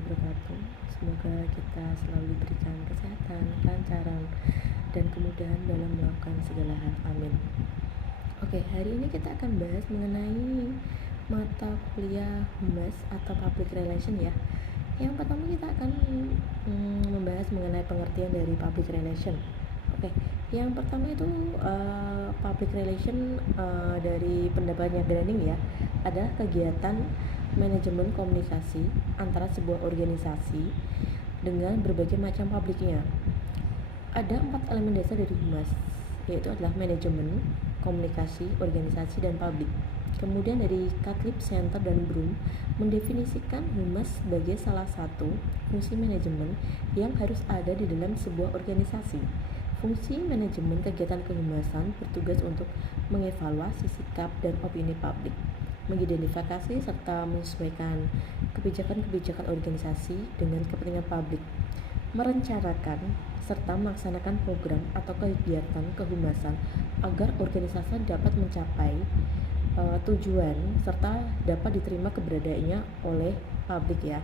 wabarakatuh. Semoga kita selalu diberikan kesehatan, kelancaran, dan kemudahan dalam melakukan segala hal. Amin. Oke, hari ini kita akan bahas mengenai mata kuliah Humas atau Public Relation ya. Yang pertama kita akan membahas mengenai pengertian dari Public Relation. Oke, yang pertama itu Public Relation dari pendapatnya Groening ya, adalah kegiatan manajemen komunikasi antara sebuah organisasi dengan berbagai macam publiknya. Ada 4 elemen dasar dari Humas, yaitu adalah manajemen, komunikasi, organisasi, dan publik. Kemudian dari Catlip, Center, dan Broom mendefinisikan Humas sebagai salah satu fungsi manajemen yang harus ada di dalam sebuah organisasi. Fungsi manajemen kegiatan kehumasan bertugas untuk mengevaluasi sikap dan opini publik, mengidentifikasi serta menyesuaikan kebijakan-kebijakan organisasi dengan kepentingan publik, merencanakan serta melaksanakan program atau kegiatan kehumasan agar organisasi dapat mencapai tujuan serta dapat diterima keberadaannya oleh publik ya.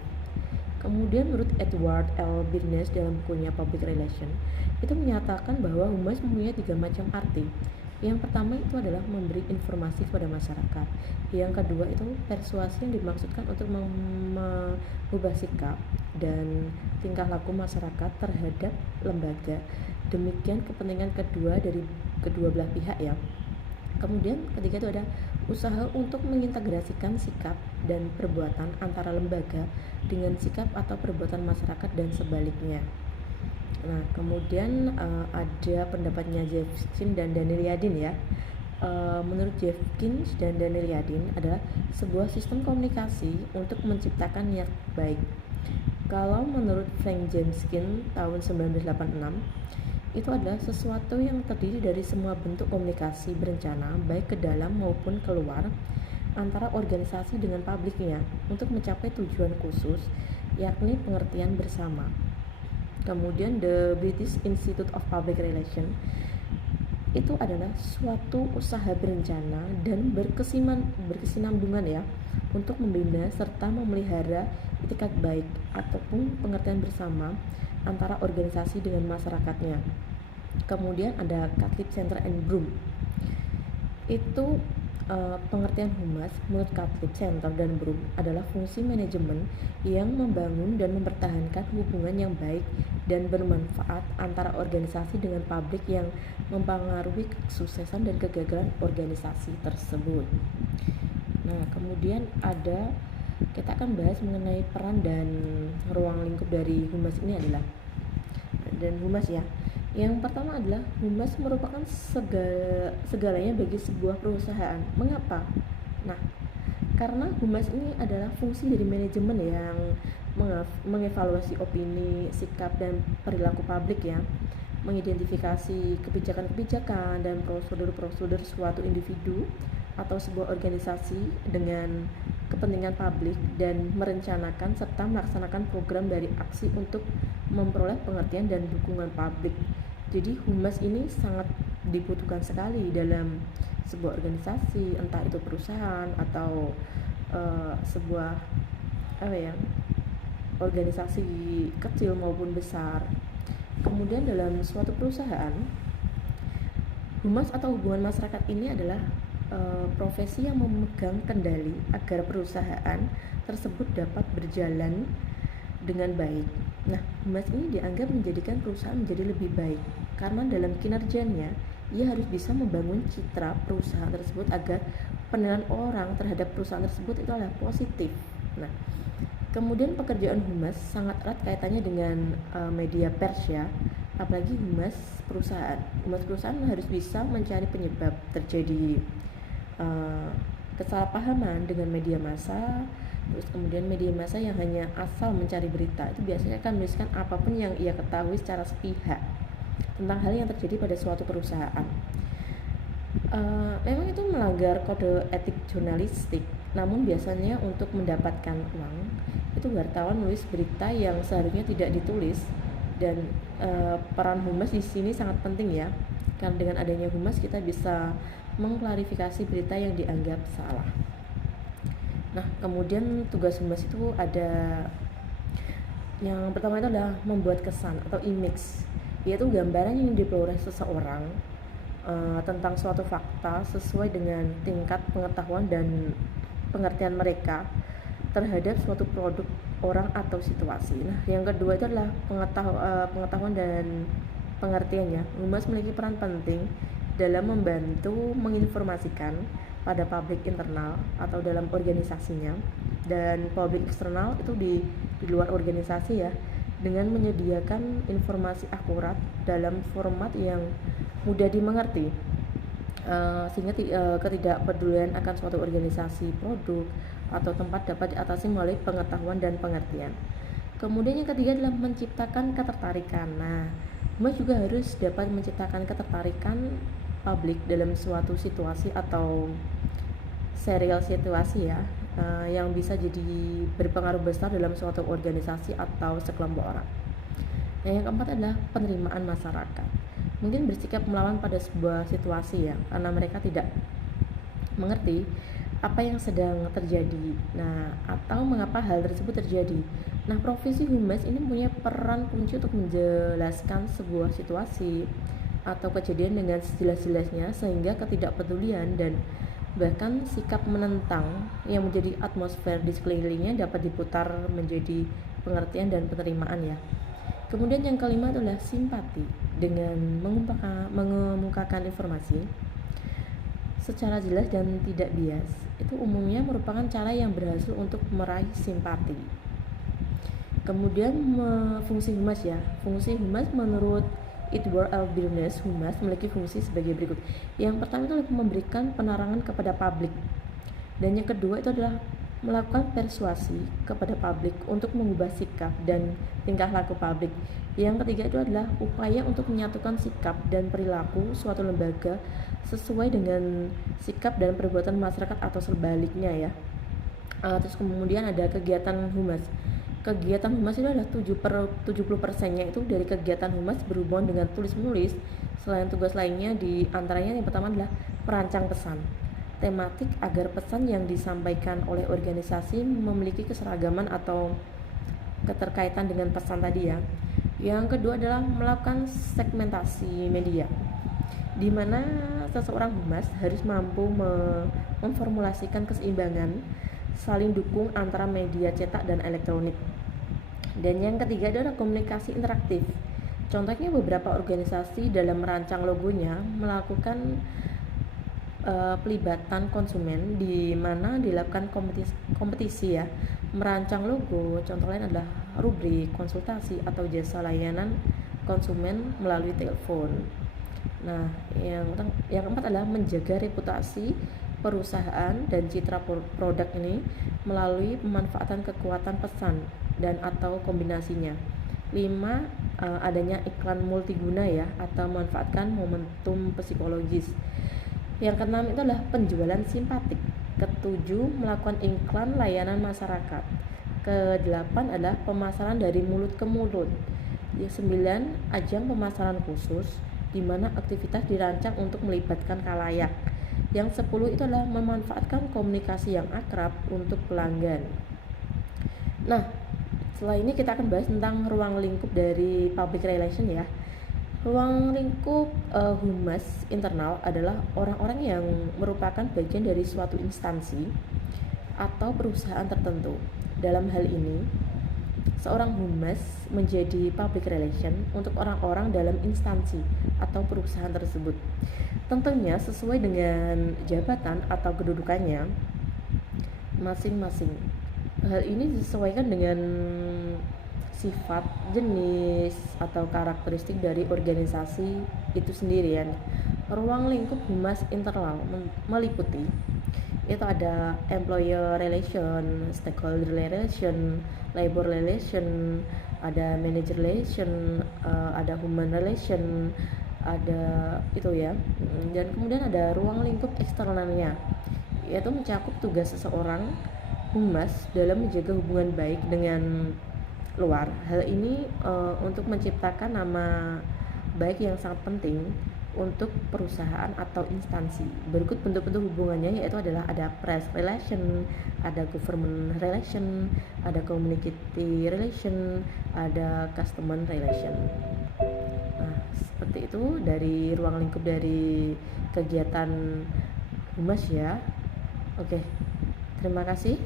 Kemudian menurut Edward L. Bernays dalam bukunya Public Relation itu menyatakan bahwa Humas mempunyai 3 macam arti. Yang pertama itu adalah memberi informasi kepada masyarakat. Yang kedua itu persuasi yang dimaksudkan untuk mengubah sikap dan tingkah laku masyarakat terhadap lembaga. Demikian kepentingan kedua dari kedua belah pihak ya. Kemudian ketiga itu ada usaha untuk mengintegrasikan sikap dan perbuatan antara lembaga dengan sikap atau perbuatan masyarakat dan sebaliknya. Nah, kemudian ada pendapatnya Jeffkins dan Daniel Yadin ya. Menurut Jeffkins dan Daniel Yadin adalah sebuah sistem komunikasi untuk menciptakan niat baik. Kalau menurut Frank Jemskin tahun 1986 itu adalah sesuatu yang terdiri dari semua bentuk komunikasi berencana baik ke dalam maupun keluar antara organisasi dengan publiknya untuk mencapai tujuan khusus yakni pengertian bersama. Kemudian The British Institute of Public Relations itu adalah suatu usaha berencana dan berkesinambungan ya untuk membina serta memelihara itikat baik ataupun pengertian bersama antara organisasi dengan masyarakatnya. Kemudian ada Catlip, Center, and Broom. Itu pengertian Humas menurut Catlip, Center, dan Broom adalah fungsi manajemen yang membangun dan mempertahankan hubungan yang baik dan bermanfaat antara organisasi dengan publik yang mempengaruhi kesuksesan dan kegagalan organisasi tersebut. Nah, kemudian kita akan bahas mengenai peran dan ruang lingkup dari Humas ini adalah Humas ya. Yang pertama adalah Humas merupakan segalanya bagi sebuah perusahaan. Mengapa? Nah, karena Humas ini adalah fungsi dari manajemen yang mengevaluasi opini, sikap, dan perilaku publik ya, mengidentifikasi kebijakan-kebijakan dan prosedur-prosedur suatu individu atau sebuah organisasi dengan kepentingan publik dan merencanakan serta melaksanakan program dari aksi untuk memperoleh pengertian dan dukungan publik. Jadi Humas ini sangat dibutuhkan sekali dalam sebuah organisasi, entah itu perusahaan atau sebuah organisasi kecil maupun besar. Kemudian dalam suatu perusahaan, Humas atau hubungan masyarakat ini adalah profesi yang memegang kendali agar perusahaan tersebut dapat berjalan dengan baik. Nah, Humas ini dianggap menjadikan perusahaan menjadi lebih baik karena dalam kinerjanya ia harus bisa membangun citra perusahaan tersebut agar penilaian orang terhadap perusahaan tersebut itu adalah positif. Nah, kemudian pekerjaan Humas sangat erat kaitannya dengan media pers ya, apalagi Humas perusahaan. Humas perusahaan harus bisa mencari penyebab terjadi kesalahpahaman dengan media massa. Terus kemudian media massa yang hanya asal mencari berita itu biasanya akan menuliskan apapun yang ia ketahui secara sepihak tentang hal yang terjadi pada suatu perusahaan. Memang itu melanggar kode etik jurnalistik, namun biasanya untuk mendapatkan uang itu wartawan menulis berita yang seharusnya tidak ditulis. Dan peran Humas di sini sangat penting ya, karena dengan adanya Humas kita bisa mengklarifikasi berita yang dianggap salah. Nah, kemudian tugas Humas itu ada Yang pertama itu adalah membuat kesan atau image, yaitu gambaran yang diperoleh seseorang tentang suatu fakta sesuai dengan tingkat pengetahuan dan pengertian mereka terhadap suatu produk, orang atau situasi. Nah, yang kedua itu adalah pengetahuan dan pengertiannya. Humas memiliki peran penting dalam membantu menginformasikan pada publik internal atau dalam organisasinya, dan publik eksternal itu di luar organisasi ya, dengan menyediakan informasi akurat dalam format yang mudah dimengerti, sehingga ketidakpedulian akan suatu organisasi, produk, atau tempat dapat diatasi melalui pengetahuan dan pengertian. Kemudian yang ketiga adalah menciptakan ketertarikan. Nah, Humas juga harus dapat menciptakan ketertarikan publik dalam suatu situasi atau serial situasi ya, yang bisa jadi berpengaruh besar dalam suatu organisasi atau sekelompok orang. Nah, yang keempat adalah penerimaan masyarakat. Mungkin bersikap melawan pada sebuah situasi ya, karena mereka tidak mengerti apa yang sedang terjadi. Nah, atau mengapa hal tersebut terjadi. Nah, profesi humas ini punya peran kunci untuk menjelaskan sebuah situasi atau kejadian dengan sejelas-jelasnya, sehingga ketidakpedulian dan bahkan sikap menentang yang menjadi atmosfer di sekelilingnya dapat diputar menjadi pengertian dan penerimaan ya. Kemudian yang kelima adalah simpati. Dengan mengemukakan informasi secara jelas dan tidak bias, itu umumnya merupakan cara yang berhasil untuk meraih simpati. Kemudian fungsi humas ya. Fungsi humas menurut Edward L. Bernays, humas memiliki fungsi sebagai berikut. Yang pertama itu memberikan penerangan kepada publik. Dan yang kedua itu adalah melakukan persuasi kepada publik untuk mengubah sikap dan tingkah laku publik. Yang ketiga itu adalah upaya untuk menyatukan sikap dan perilaku suatu lembaga sesuai dengan sikap dan perbuatan masyarakat atau sebaliknya ya. Terus kemudian ada kegiatan humas. Kegiatan humas itu adalah 70%-nya itu dari kegiatan humas berhubungan dengan tulis-menulis. Selain tugas lainnya, di antaranya yang pertama adalah perancang pesan tematik agar pesan yang disampaikan oleh organisasi memiliki keseragaman atau keterkaitan dengan pesan tadi ya. Yang kedua adalah melakukan segmentasi media, di mana seseorang humas harus mampu memformulasikan keseimbangan saling dukung antara media cetak dan elektronik. Dan yang ketiga adalah komunikasi interaktif. Contohnya beberapa organisasi dalam merancang logonya melakukan pelibatan konsumen, di mana dilakukan kompetisi ya merancang logo. Contoh lain adalah rubrik, konsultasi, atau jasa layanan konsumen melalui telepon. Nah, yang keempat adalah menjaga reputasi perusahaan dan citra produk ini melalui pemanfaatan kekuatan pesan dan atau kombinasinya. 5. Adanya iklan multiguna ya, atau memanfaatkan momentum psikologis. Yang keenam itu adalah penjualan simpatik. Ketujuh, melakukan iklan layanan masyarakat. Kedelapan adalah pemasaran dari mulut ke mulut. Yang 9, ajang pemasaran khusus, di mana aktivitas dirancang untuk melibatkan khalayak. Yang 10 itu adalah memanfaatkan komunikasi yang akrab untuk pelanggan. Nah, setelah ini kita akan bahas tentang ruang lingkup dari public relation ya. Ruang lingkup humas internal adalah orang-orang yang merupakan bagian dari suatu instansi atau perusahaan tertentu. Dalam hal ini, seorang humas menjadi public relation untuk orang-orang dalam instansi atau perusahaan tersebut. Tentunya sesuai dengan jabatan atau kedudukannya masing-masing. Hal ini disesuaikan dengan sifat, jenis, atau karakteristik dari organisasi itu sendiri ya. Ruang lingkup humas internal meliputi itu ada employer relation, stakeholder relation, labor relation, ada manager relation, ada human relation, ada itu ya. Dan kemudian ada ruang lingkup eksternalnya, yaitu mencakup tugas seseorang humas dalam menjaga hubungan baik dengan luar. Hal ini untuk menciptakan nama baik yang sangat penting untuk perusahaan atau instansi. Berikut bentuk-bentuk hubungannya yaitu adalah ada press relation, ada government relation, ada community relation, ada customer relation. Nah, seperti itu dari ruang lingkup dari kegiatan humas ya. Oke, terima kasih.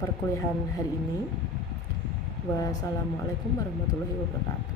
Perkuliahan hari ini. Wassalamualaikum warahmatullahi wabarakatuh.